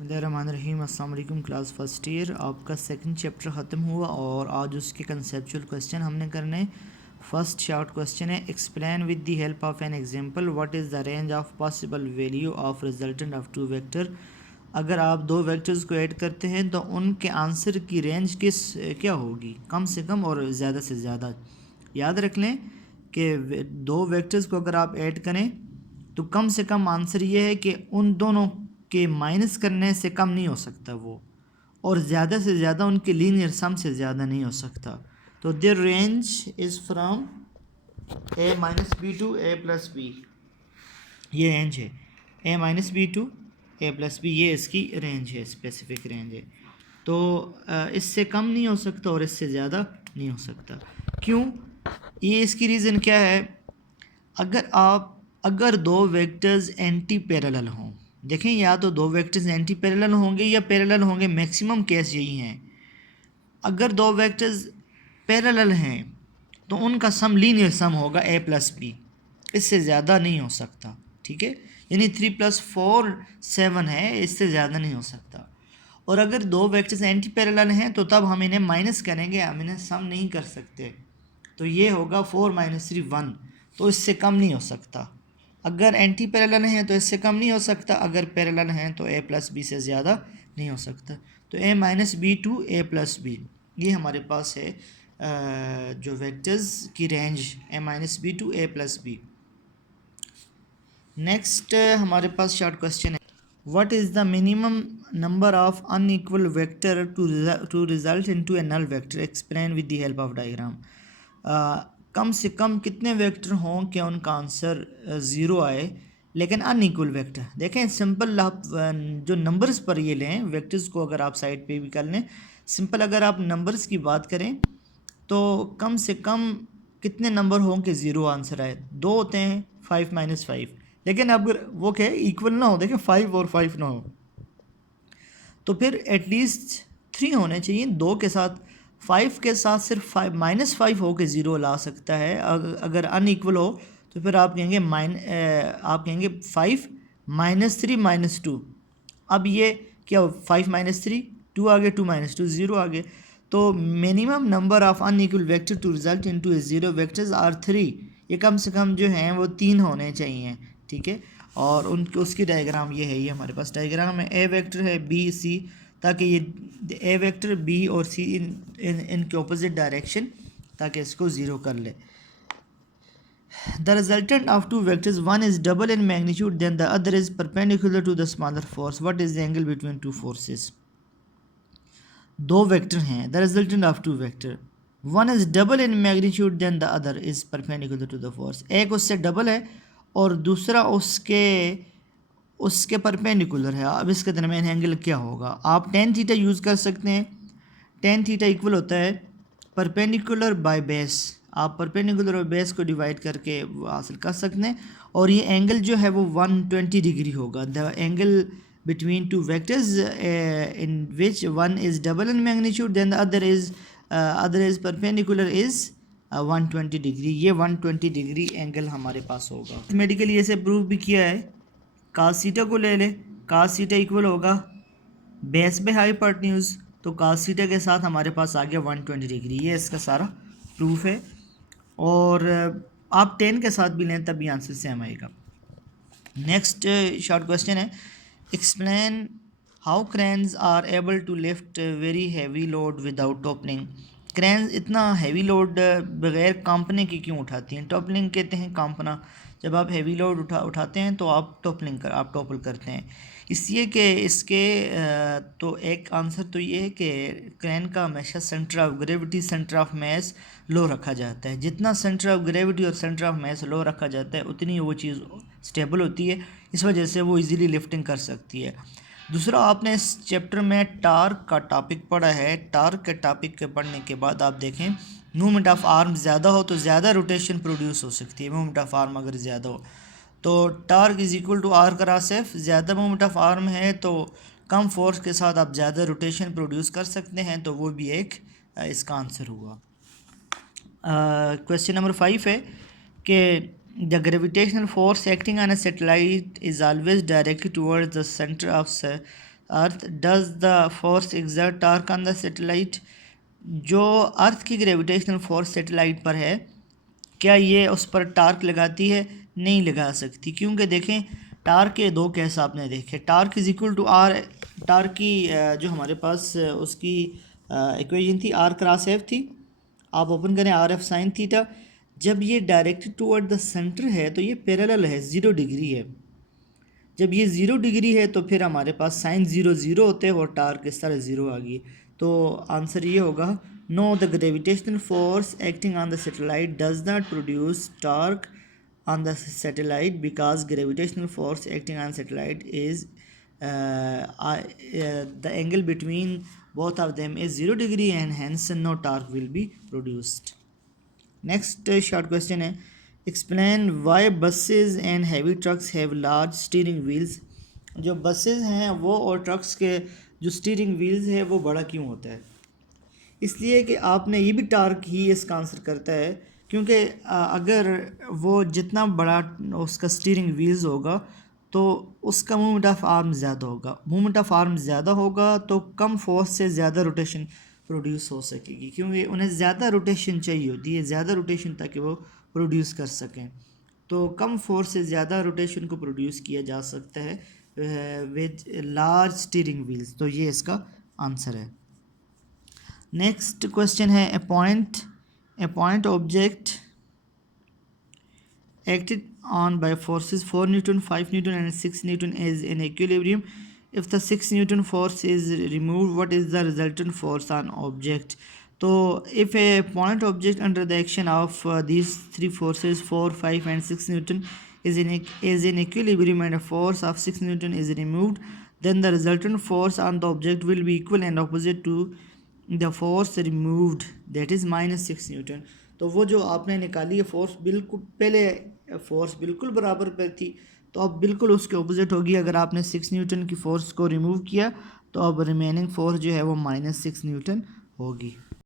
बिस्मिल्लाहिर्रहमानिर्रहीम। अस्सलाम वालेकुम क्लास फर्स्ट ईयर। आपका सेकंड चैप्टर ख़त्म हुआ और आज उसके कंसेप्चुअल क्वेश्चन हमने करने। फर्स्ट शॉर्ट क्वेश्चन है, explain with the help of an example what is the range of possible value of resultant of two vector. अगर आप दो वेक्टर्स को ऐड करते हैं तो उनके आंसर की रेंज क्या होगी, कम से कम और ज़्यादा से ज़्यादा। याद रख लें कि दो वेक्टर्स को अगर आप ऐड करें तो कम से कम आंसर ये है कि उन दोनों के माइनस करने से कम नहीं हो सकता वो, और ज़्यादा से ज़्यादा उनके लीनियर सम से ज़्यादा नहीं हो सकता। तो their range is from a minus B to a plus B, ये रेंज है। a minus B to a plus B, ये इसकी रेंज है, स्पेसिफिक रेंज है। तो इससे कम नहीं हो सकता और इससे ज़्यादा नहीं हो सकता। क्यों? ये इसकी रीज़न क्या है? अगर दो वेक्टर्स एंटी पैरेलल हों, देखें या तो दो वेक्टर्स एंटी पैरेलल होंगे या पैरेलल होंगे, मैक्सिमम केस यही हैं। अगर दो वेक्टर्स पैरेलल हैं तो उनका सम लीनियर सम होगा a प्लस बी, इससे ज़्यादा नहीं हो सकता। ठीक है, यानी 3 + 4 7 है, इससे ज़्यादा नहीं हो सकता। और अगर दो वेक्टर्स एंटी पैरेलल हैं तो तब हम इन्हें माइनस करेंगे, हम इन्हें सम नहीं कर सकते। तो ये होगा 4 - 3 1, तो इससे कम नहीं हो सकता। अगर एंटी पैरेलल हैं तो इससे कम नहीं हो सकता, अगर पैरेलल हैं तो a प्लस बी से ज़्यादा नहीं हो सकता। तो a minus B to a plus B, ये हमारे पास है जो वेक्टर्स की range a minus B to a plus b. Next हमारे पास शॉर्ट क्वेश्चन है, what is the minimum number of unequal vector to result into a null vector, explain with the help of diagram. कम से कम कितने vector हों कि उनका आंसर ज़ीरो आए, लेकिन अनइक्वल वेक्टर। देखें सिंपल, आप जो नंबर्स पर ये लें, वेक्टर्स को अगर आप साइड पे भी कर लें, सिंपल अगर आप नंबर्स की बात करें तो कम से कम कितने नंबर हों कि ज़ीरो आंसर आए? दो होते हैं, 5 - 5, लेकिन अगर वो क्या इक्वल ना हो, देखें 5 और 5 ना हो, तो फिर एटलीस्ट 3 होने चाहिए। दो के साथ 5 के साथ सिर्फ 5 -5 हो के ज़ीरो ला सकता है। अगर अनइक्वल हो तो फिर आप कहेंगे 5 - 3 - 2। अब ये क्या हो, 5 - 3 2 आ गए, 2 - 2 0 आ गए। तो minimum number of unequal vector to result into a zero vectors are 3। ये कम से कम जो हैं वो 3 होने चाहिए। ठीक है, और उनकी उसकी डायग्राम ये है, ये हमारे पास डायग्राम है। ए वेक्टर है बी सी, ताकि ये ए वेक्टर बी और सी इनके ऑपोजिट डायरेक्शन, ताकि इसको ज़ीरो कर ले। The resultant of two vectors, one is double in magnitude then the other is perpendicular to the smaller force. What is the angle between two forces? दो vector हैं, the resultant of two vector, one is double in magnitude then the other is perpendicular to the force. एक उससे double है और दूसरा उसके perpendicular है। अब इसके दरमियान एंगल क्या होगा? आप टेन थीटा यूज़ कर सकते हैं। टेन थीटा इक्वल होता है परपेंडिकुलर बाय बेस। आप परपेंडिकुलर और बेस को डिवाइड करके हासिल कर सकते हैं, और ये एंगल जो है वो 120 डिग्री होगा। The angle between two vectors in which one is double in magnitude then the other is perpendicular is 120 degree. ये 120 डिग्री एंगल हमारे पास होगा। मेडिकली इसे प्रूव भी किया है। कास थीटा को ले ले, कास थीटा इक्वल होगा बेस पे हाइपोटेन्यूज, तो कास थीटा के साथ हमारे पास आ गया 120 डिग्री। ये इसका सारा प्रूफ है। और आप 10 के साथ भी लें तब भी आंसर सेम आएगा। नेक्स्ट शॉर्ट क्वेश्चन है, explain how cranes are able to lift very heavy load without toppling. Cranes इतना हैवी लोड बगैर कांपने की क्यों उठाती हैं? टॉपलिंग कहते हैं कांपना। जब आप हैवी लोड उठाते हैं तो आप टॉपल करते हैं। इसलिए कि इसके तो एक आंसर तो ये है कि क्रेन का हमेशा centre of gravity, centre of mass low रखा जाता है। जितना सेंटर ऑफ ग्रेविटी और सेंटर ऑफ मास लो रखा जाता है उतनी वो चीज़ स्टेबल होती है, इस वजह से वो इजीली लिफ्टिंग कर सकती है। दूसरा, आपने इस चैप्टर में टार्क का टॉपिक पढ़ा है। टार्क के टॉपिक के पढ़ने के बाद आप देखें मूवमेंट ऑफ आर्म ज़्यादा हो तो ज़्यादा रोटेशन प्रोड्यूस हो सकती है। मूवमेंट ऑफ आर्म अगर ज़्यादा हो तो torque is equal to R cross F. ज़्यादा मूवमेंट ऑफ आर्म है तो कम फोर्स के साथ आप ज़्यादा रोटेशन प्रोड्यूस कर सकते हैं, तो वो भी एक इसका आंसर हुआ। क्वेश्चन नंबर 5 है कि the gravitational force acting on a satellite is always directed towards the center of earth does the force exert torque on the satellite. जो अर्थ की ग्रेविटेशनल फोर्स सैटेलाइट पर है, क्या ये उस पर टार्क लगाती है? नहीं लगा सकती, क्योंकि देखें टार्क के दो केस आपने देखे। Torque is equal to R, torque की जो हमारे पास उसकी इक्वेशन थी आर क्रॉस एफ थी। आप ओपन करें आर एफ साइन थीटा। जब ये डायरेक्टेड टूवर्ड द सेंटर है तो ये पैरेलल है, 0 डिग्री है। जब ये 0 डिग्री है तो फिर हमारे पास साइन 0 0 होते हैं और टार्क इस तरह 0 आ गई। तो आंसर ये होगा no, the gravitational force acting on the satellite does not produce torque on the satellite because gravitational force acting on satellite is the angle between both of them is 0 degree and hence no torque will be produced. Next short question है, explain why buses and heavy trucks have large steering wheels। जो buses हैं वो और trucks के जो steering wheels है वो बड़ा क्यों होता है? इसलिए कि आपने ये भी टार्क ही इसका आंसर करता है, क्योंकि अगर वो जितना बड़ा उसका स्टीयरिंग व्हील्स होगा तो उसका मूवमेंट ऑफ आर्म ज़्यादा होगा। मूवमेंट ऑफ आर्म ज़्यादा होगा तो कम फोर्स से ज़्यादा रोटेशन प्रोड्यूस हो सकेगी, क्योंकि उन्हें ज़्यादा रोटेशन चाहिए होती है, ज़्यादा रोटेशन ताकि वो प्रोड्यूस कर सकें। तो कम फोर्स से ज़्यादा रोटेशन को प्रोड्यूस किया जा सकता है विद लार्ज स्टीयरिंग व्हील्स। तो ये इसका आंसर है। नेक्स्ट क्वेश्चन है, a point object acted on by forces 4 Newton, 5 Newton and 6 Newton is in equilibrium. If the 6 Newton force is removed, what is the resultant force on object? तो if a point object under the action of these three forces 4, 5 and 6 Newton is in equilibrium and a force of 6 Newton is removed, then the resultant force on the object will be equal and opposite to the force removed, that is -6 Newton. तो वो जो आपने निकाली है force, बिल्कुल पहले force बिल्कुल बराबर पर थी, तो अब बिल्कुल उसके ऑपोजिट होगी। अगर आपने 6 न्यूटन की फ़ोर्स को रिमूव किया तो अब रिमेनिंग फोर्स जो है वो -6 न्यूटन होगी।